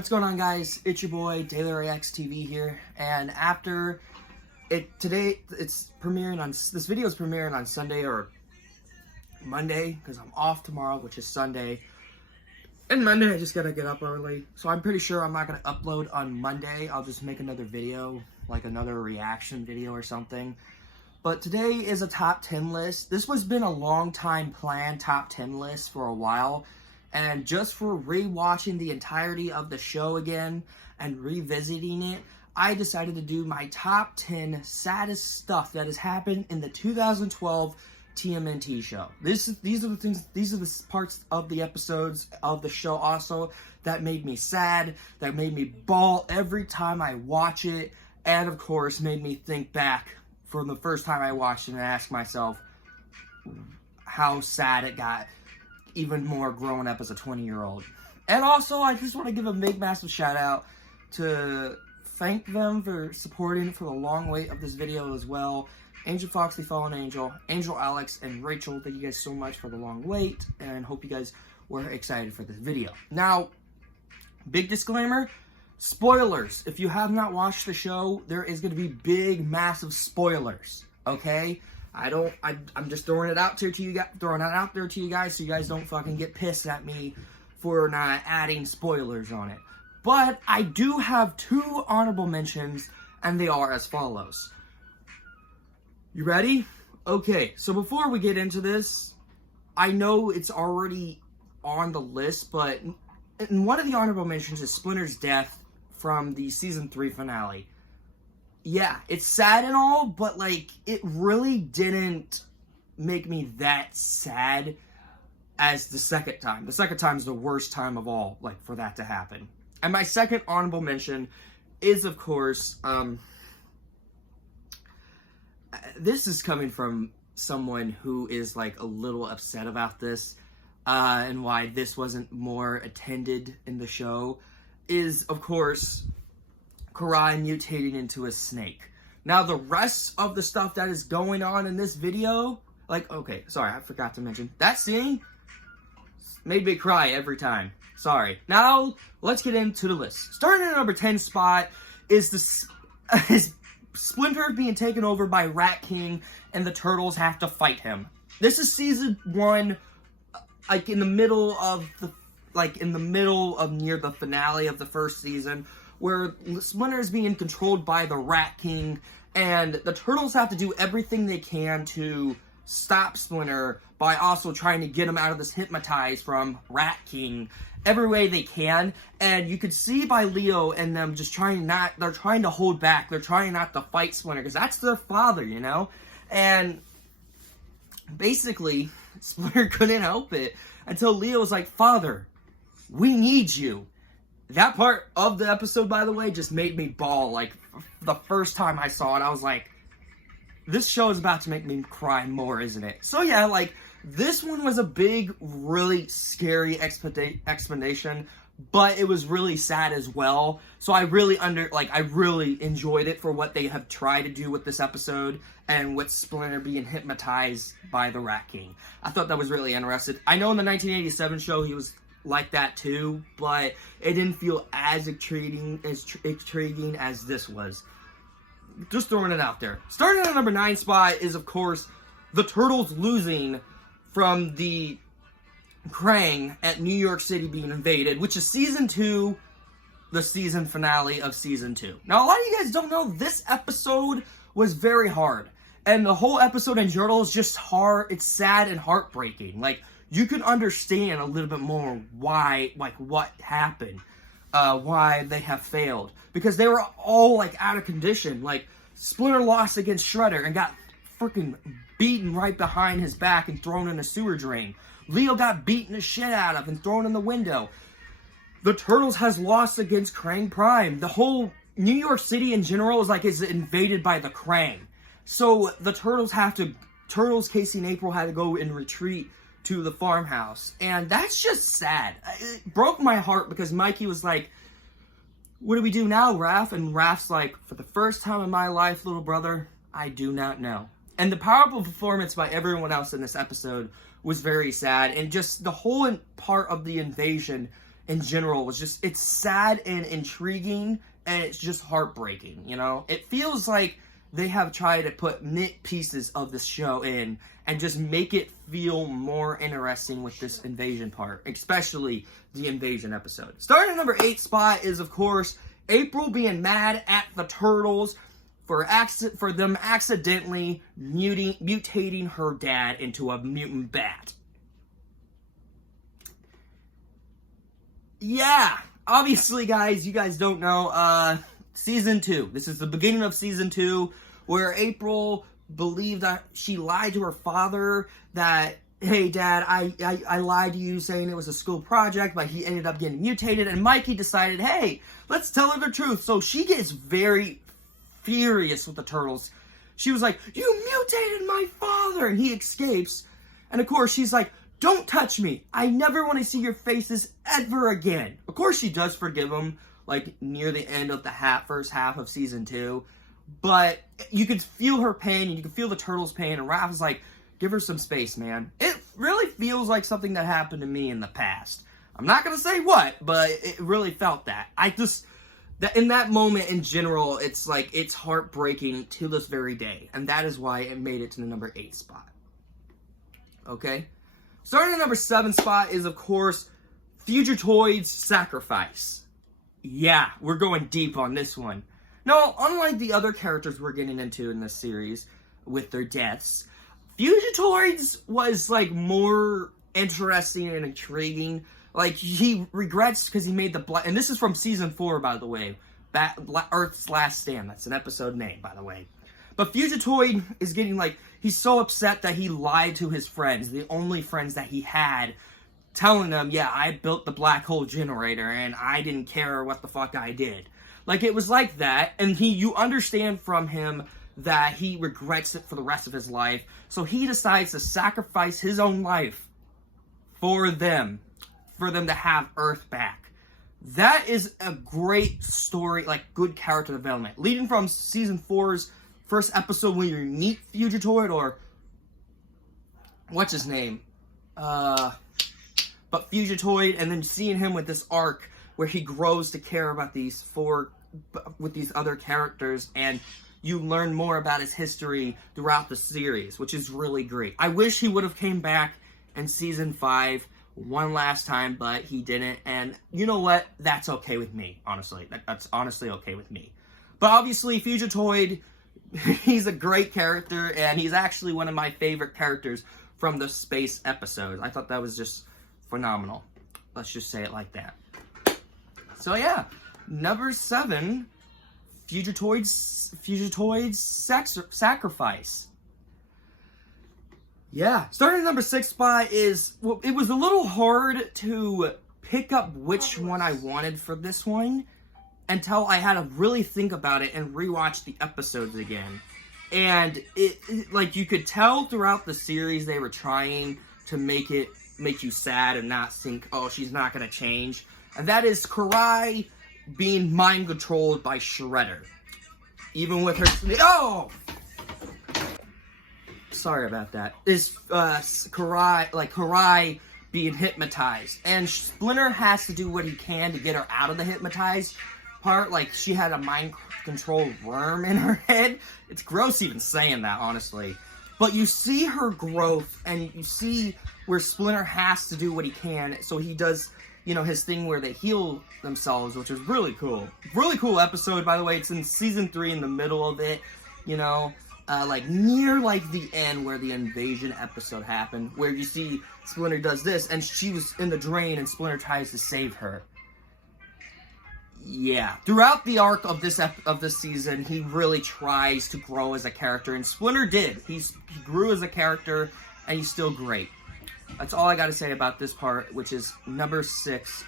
What's going on, guys? It's your boy Daily Reacts TV here, and today it's premiering on this video is premiering on Sunday or Monday because I'm off tomorrow, which is Sunday. And Monday I just gotta get up early, so I'm pretty sure I'm not gonna upload on Monday. I'll just make another video, like another reaction video or something. But today is a top 10 list. This was been a long time planned top 10 list for a while. And just for rewatching the entirety of the show again and revisiting it, I decided to do my top 10 saddest stuff that has happened in the 2012 TMNT show. These are the parts of the episodes of the show also that made me sad, that made me bawl every time I watch it, and of course made me think back from the first time I watched it and ask myself how sad it got even more growing up as a 20-year-old. And also, I just want to give a big, massive shout out to thank them for supporting for the long wait of this video as well. Angel Foxy, Fallen Angel, Angel Alex, and Rachel, thank you guys so much for the long wait, and hope you guys were excited for this video. Now, big disclaimer, spoilers. If you have not watched the show, there is going to be big, massive spoilers, okay? I'm just throwing it out there to you guys, so you guys don't fucking get pissed at me for not adding spoilers on it. But I do have two honorable mentions, and they are as follows. You ready? Okay, so before we get into this, I know it's already on the list, but in one of the honorable mentions is Splinter's death from the season 3 finale. Yeah, it's sad and all, but, like, it really didn't make me that sad as the second time. The second time is the worst time of all, like, for that to happen. And my second honorable mention is, of course, this is coming from someone who is, like, a little upset about this, and why this wasn't more attended in the show, is, of course, Karai mutating into a snake. Now, the rest of the stuff that is going on in this video, like, okay, sorry, I forgot to mention, that scene made me cry every time. Sorry. Now, let's get into the list. Starting at number 10 spot is Splinter being taken over by Rat King, and the turtles have to fight him. This is season 1, like, in the middle of near the finale of the first season, where Splinter is being controlled by the Rat King, and the turtles have to do everything they can to stop Splinter by also trying to get him out of this hypnotize from Rat King every way they can. And you could see by Leo and them just they're trying to hold back. They're trying not to fight Splinter because that's their father, you know? And basically, Splinter couldn't help it until Leo was like, "Father, we need you." That part of the episode, by the way, just made me bawl. Like, the first time I saw it, I was like, this show is about to make me cry more, isn't it? So yeah, like, this one was a big, really scary explanation, but it was really sad as well. So I really enjoyed it for what they have tried to do with this episode and with Splinter being hypnotized by the Rat King. I thought that was really interesting. I know in the 1987 show he was like that too, but it didn't feel as intriguing as this was. Just throwing it out there. Starting at number 9 spot is, of course, the turtles losing from the Krang at New York City being invaded, which is season 2, the season finale of season 2. Now, a lot of you guys don't know, this episode was very hard, and the whole episode in general is just hard. It's sad and heartbreaking. Like, you can understand a little bit more why, like, what happened, why they have failed. Because they were all, like, out of condition. Like, Splinter lost against Shredder and got freaking beaten right behind his back and thrown in a sewer drain. Leo got beaten the shit out of and thrown in the window. The Turtles has lost against Krang Prime. The whole New York City in general is invaded by the Krang. So the Turtles, Casey and April had to go and retreat to the farmhouse. And that's just sad. It broke my heart because Mikey was like, "What do we do now, Raph?" And Raph's like, "For the first time in my life, little brother, I do not know." And the powerful performance by everyone else in this episode was very sad. And just the whole part of the invasion in general was just, it's sad and intriguing, and it's just heartbreaking, you know? It feels like they have tried to put nit pieces of this show in and just make it feel more interesting with this invasion part, especially the invasion episode. Starting at number 8 spot is, of course, April being mad at the turtles for them accidentally mutating her dad into a mutant bat. Yeah, obviously, guys, you guys don't know, Season 2. This is the beginning of Season 2, where April believed that she lied to her father that, hey, Dad, I lied to you saying it was a school project, but he ended up getting mutated, and Mikey decided, hey, let's tell her the truth. So she gets very furious with the turtles. She was like, you mutated my father, and he escapes. And of course, she's like, don't touch me. I never want to see your faces ever again. Of course, she does forgive him, like, near the end of the first half of Season 2. But you could feel her pain, and you could feel the turtles' pain, and Raph is like, give her some space, man. It really feels like something that happened to me in the past. I'm not going to say what, but it really felt that. In that moment, in general, it's like, it's heartbreaking to this very day. And that is why it made it to the number 8 spot. Okay? Starting at number 7 spot is, of course, Fugitoid's Sacrifice. Yeah, we're going deep on this one. Now, unlike the other characters we're getting into in this series with their deaths, Fugitoid's was, like, more interesting and intriguing. Like, he regrets because he made the and this is from Season 4, by the way. Earth's Last Stand. That's an episode name, by the way. But Fugitoid is getting, like, he's so upset that he lied to his friends, the only friends that he had, telling them, yeah, I built the black hole generator, and I didn't care what the fuck I did. Like, it was like that, and you understand from him that he regrets it for the rest of his life, so he decides to sacrifice his own life for them to have Earth back. That is a great story, like, good character development. Leading from Season 4's first episode when you meet Fugitoid, or what's his name? But Fugitoid, and then seeing him with this arc where he grows to care about these other characters, and you learn more about his history throughout the series, which is really great. I wish he would have came back in Season 5 one last time, but he didn't, and you know what? That's okay with me, honestly. That's honestly okay with me. But obviously, Fugitoid, he's a great character, and he's actually one of my favorite characters from the space episodes. I thought that was just phenomenal. Let's just say it like that. So yeah, number 7, Fugitoid's Sacrifice. Yeah, starting at number 6 spot is, well, it was a little hard to pick up which one I wanted for this one until I had to really think about it and rewatch the episodes again. And it like, you could tell throughout the series they were trying to make you sad and not think, oh, she's not going to change. And that is Karai being mind controlled by Shredder. Even with her, oh! Sorry about that. Is Karai being hypnotized, and Splinter has to do what he can to get her out of the hypnotized part. Like, she had a mind controlled worm in her head. It's gross even saying that, honestly. But you see her growth, and you see where Splinter has to do what he can. So he does, you know, his thing where they heal themselves, which is really cool. Really cool episode, by the way. It's in Season 3, in the middle of it, you know. Like, near, like, the end where the invasion episode happened, where you see Splinter does this, and she was in the drain, and Splinter tries to save her. Yeah. Throughout the arc of this season, he really tries to grow as a character, and Splinter did. He grew as a character, and he's still great. That's all I gotta say about this part, which is number 6,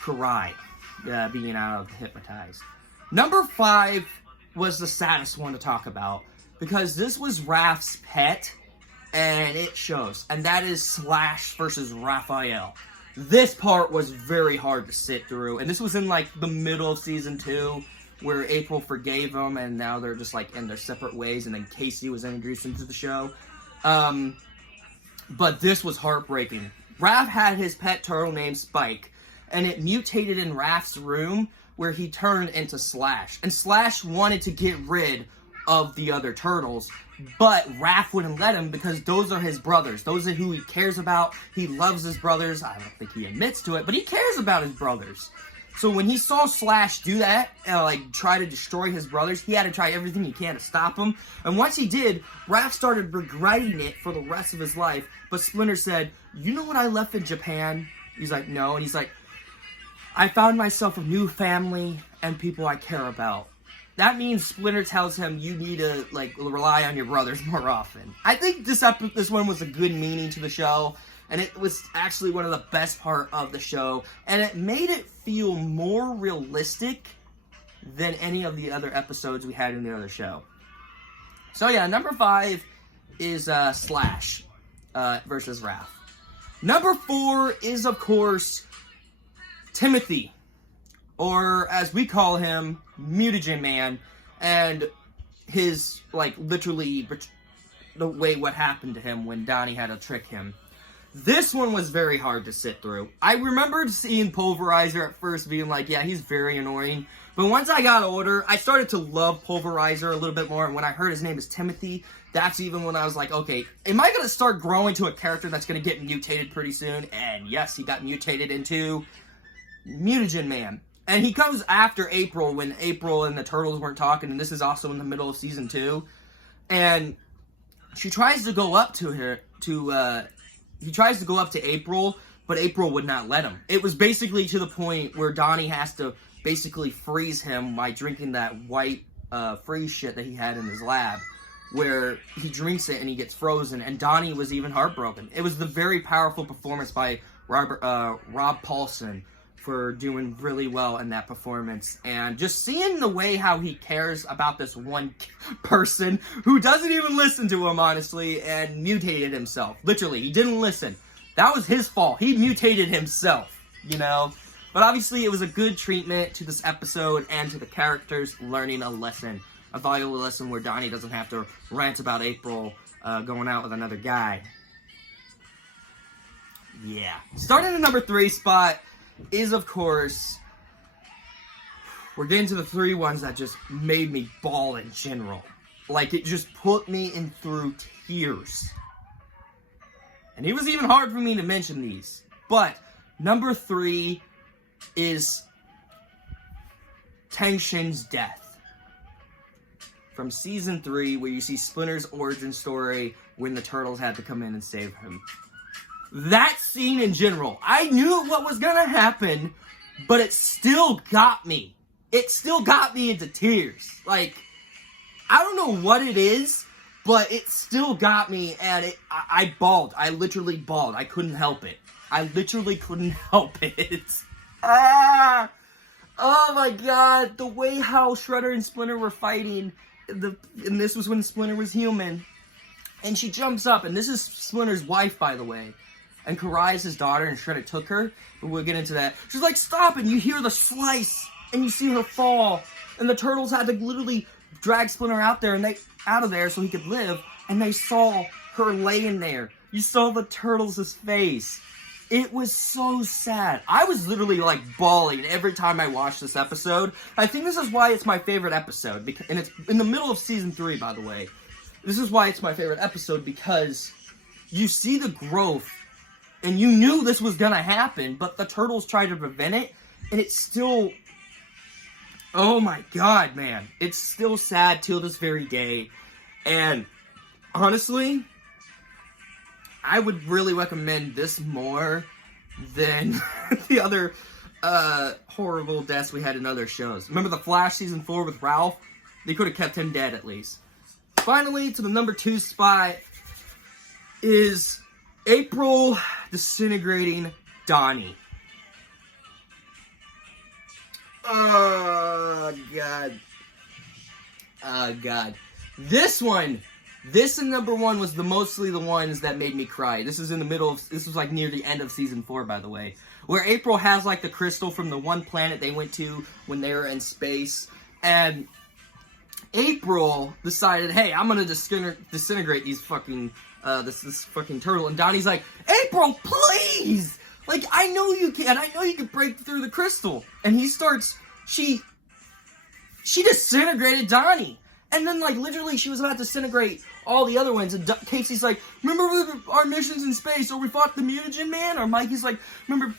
Karai, being out of hypnotized. Number 5 was the saddest one to talk about, because this was Raph's pet, and it shows. And that is Slash versus Raphael. This part was very hard to sit through, and this was in, like, the middle of Season 2, where April forgave him, and now they're just, like, in their separate ways, and then Casey was introduced into the show. But this was heartbreaking. Raph had his pet turtle named Spike, and it mutated in Raph's room, where he turned into Slash. And Slash wanted to get rid of the other turtles, but Raph wouldn't let him because those are his brothers. Those are who he cares about. He loves his brothers. I don't think he admits to it, but he cares about his brothers. So when he saw Slash do that, and like try to destroy his brothers, he had to try everything he can to stop him. And once he did, Raph started regretting it for the rest of his life. But Splinter said, "You know what I left in Japan?" He's like, "No." And he's like, "I found myself a new family and people I care about." That means Splinter tells him you need to like rely on your brothers more often. I think this one was a good meaning to the show. And it was actually one of the best part of the show. And it made it feel more realistic than any of the other episodes we had in the other show. So yeah, number 5 is Slash versus Raph. Number 4 is, of course, Timothy. Or, as we call him, Mutagen Man. And his, like, literally the way what happened to him when Donnie had to trick him. This one was very hard to sit through. I remembered seeing Pulverizer at first being like, yeah, he's very annoying. But once I got older, I started to love Pulverizer a little bit more. And when I heard his name is Timothy, that's even when I was like, okay, am I going to start growing to a character that's going to get mutated pretty soon? And yes, he got mutated into Mutagen Man. And he comes after April, when April and the Turtles weren't talking. And this is also in the middle of season 2. And she tries to go up to her, he tries to go up to April, but April would not let him. It was basically to the point where Donnie has to basically freeze him by drinking that white freeze shit that he had in his lab, where he drinks it and he gets frozen, and Donnie was even heartbroken. It was the very powerful performance by Rob Paulson for doing really well in that performance, and just seeing the way how he cares about this one person who doesn't even listen to him, honestly, and mutated himself. Literally, he didn't listen. That was his fault. He mutated himself, you know? But obviously, it was a good treatment to this episode and to the characters learning a lesson. A valuable lesson where Donnie doesn't have to rant about April going out with another guy. Yeah. Starting at number 3 spot is, of course, we're getting to the 3 ones that just made me bawl in general. Like, it just put me in through tears. And it was even hard for me to mention these. But number 3 is Tang Shen's death. From season 3, where you see Splinter's origin story when the Turtles had to come in and save him. That scene in general, I knew what was gonna happen, but it still got me. It still got me into tears. Like, I don't know what it is, but it still got me, and I bawled. I literally bawled. I couldn't help it. I literally couldn't help it. Ah! Oh my god, the way how Shredder and Splinter were fighting, and this was when Splinter was human, and she jumps up, and this is Splinter's wife, by the way. And Karai is his daughter, and Shredder took her. But we'll get into that. She's like, stop! And you hear the slice, and you see her fall. And the Turtles had to literally drag Splinter out of there so he could live. And they saw her laying there. You saw the Turtles' face. It was so sad. I was literally like bawling every time I watched this episode. I think this is why it's my favorite episode. And it's in the middle of season 3, by the way. This is why it's my favorite episode, because you see the growth. And you knew this was gonna happen, but the Turtles tried to prevent it, and it's still... Oh my god, man. It's still sad till this very day. And, honestly, I would really recommend this more than the other horrible deaths we had in other shows. Remember the Flash Season 4 with Ralph? They could have kept him dead, at least. Finally, to the number 2 spot is April disintegrating Donnie. Oh, God. Oh, God. This and number 1 was mostly the ones that made me cry. This is in the middle of, this was like near the end of season 4, by the way. Where April has like the crystal from the one planet they went to when they were in space. And April decided, hey, I'm gonna disintegrate these fucking, this fucking turtle. And Donnie's like, April, please! Like, I know you can. I know you can break through the crystal. And he starts, she disintegrated Donnie. And then, like, literally, she was about to disintegrate all the other ones. And Casey's like, remember our missions in space, or we fought the Mutagen Man? Or Mikey's like, remember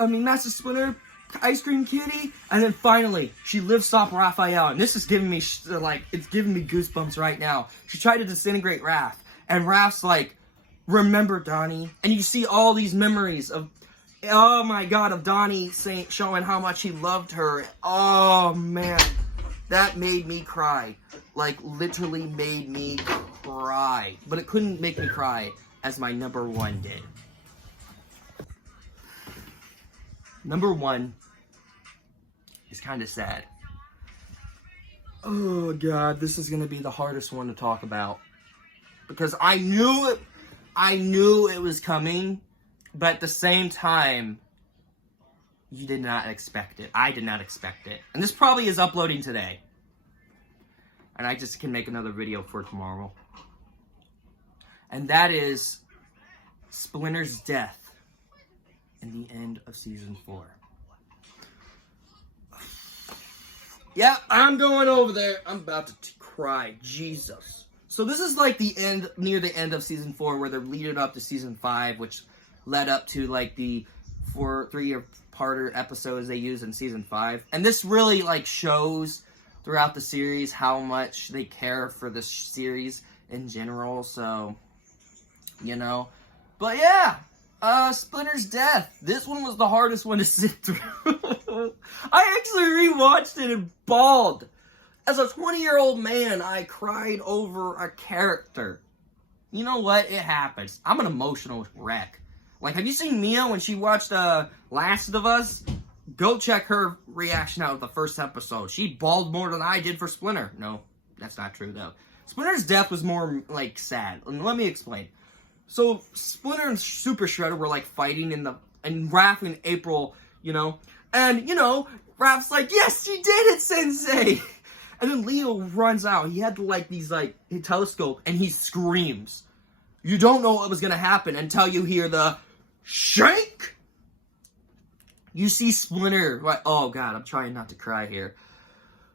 Master Splinter, Ice Cream Kitty? And then finally, she lifts off Raphael. And this is giving me, it's giving me goosebumps right now. She tried to disintegrate Raph. And Raph's like, remember Donnie? And you see all these memories of, oh my god, of Donnie showing how much he loved her. Oh, man. That made me cry. Like, literally made me cry. But it couldn't make me cry as my number one did. Number one is kind of sad. Oh, God, this is going to be the hardest one to talk about. Because I knew it was coming, but at the same time, you did not expect it. I did not expect it. And this probably is uploading today. And I just can make another video for tomorrow. And that is Splinter's death in the end of Season 4. Yeah, I'm going over there. I'm about to cry. Jesus. So this is like the end, near the end of Season 4, where they're leading up to Season 5, which led up to like the 3-parter episodes they used in Season 5. And this really like shows throughout the series how much they care for this series in general. So, you know. But yeah, Splinter's death. This one was the hardest one to sit through. I actually rewatched it and bawled. As a 20-year-old man, I cried over a character. You know what? It happens. I'm an emotional wreck. Like, have you seen Mia when she watched Last of Us? Go check her reaction out of the first episode. She bawled more than I did for Splinter. No, that's not true, though. Splinter's death was more, like, sad. And let me explain. So, Splinter and Super Shredder were, like, fighting and Raph and April, you know. And, you know, Raph's like, yes, you did it, Sensei! And then Leo runs out. He had, like, these, like, a telescope, and he screams. You don't know what was going to happen until you hear the shake. You see Splinter, like, oh, God, I'm trying not to cry here.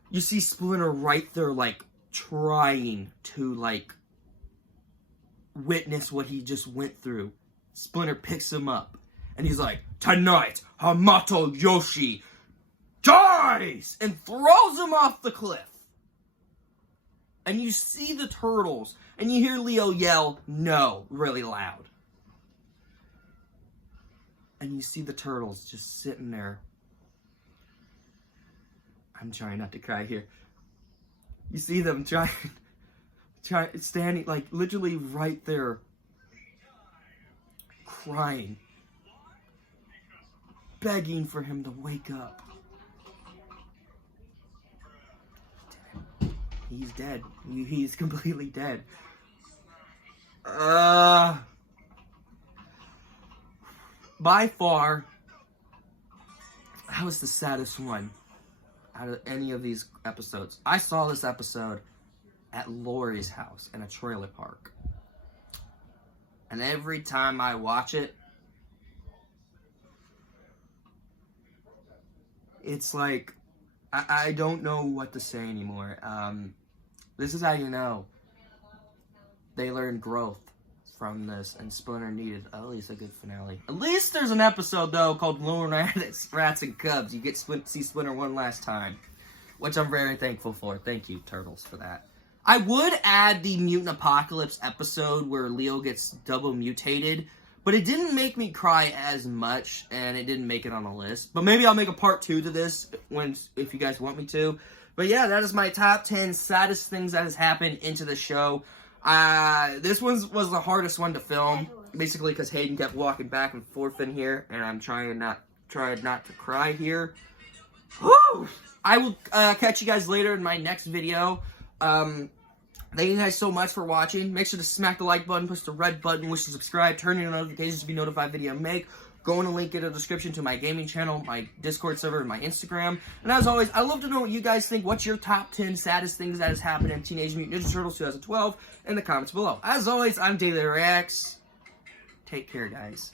You see Splinter right there, like, trying to, like, witness what he just went through. Splinter picks him up, and he's like, tonight, Hamato Yoshi dies! And throws him off the cliff. And you see the turtles, and you hear Leo yell, no, really loud. And you see the turtles just sitting there. I'm trying not to cry here. You see them standing, like, literally right there, crying, begging for him to wake up. He's dead. He's completely dead. By far, that was the saddest one out of any of these episodes. I saw this episode at Lori's house in a trailer park. And every time I watch it, it's like, I don't know what to say anymore. This is how you know they learned growth from this, and Splinter needed at least a good finale. At least there's an episode, though, called Lone Rats and Cubs. You get to see Splinter one last time, which I'm very thankful for. Thank you, Turtles, for that. I would add the Mutant Apocalypse episode where Leo gets double mutated, but it didn't make me cry as much, and it didn't make it on the list. But maybe I'll make a part 2 to this if you guys want me to. But yeah, that is my top 10 saddest things that has happened into the show. This one was the hardest one to film, basically because Hayden kept walking back and forth in here, and I'm trying not to cry here. Woo! I will catch you guys later in my next video. Thank you guys so much for watching. Make sure to smack the like button, push the red button, wish to subscribe, turn on notifications to be notified video I make. Go in the link in the description to my gaming channel, my Discord server, and my Instagram. And as always, I'd love to know what you guys think. What's your top 10 saddest things that has happened in Teenage Mutant Ninja Turtles 2012 in the comments below. As always, I'm Daily Reacts. Take care, guys.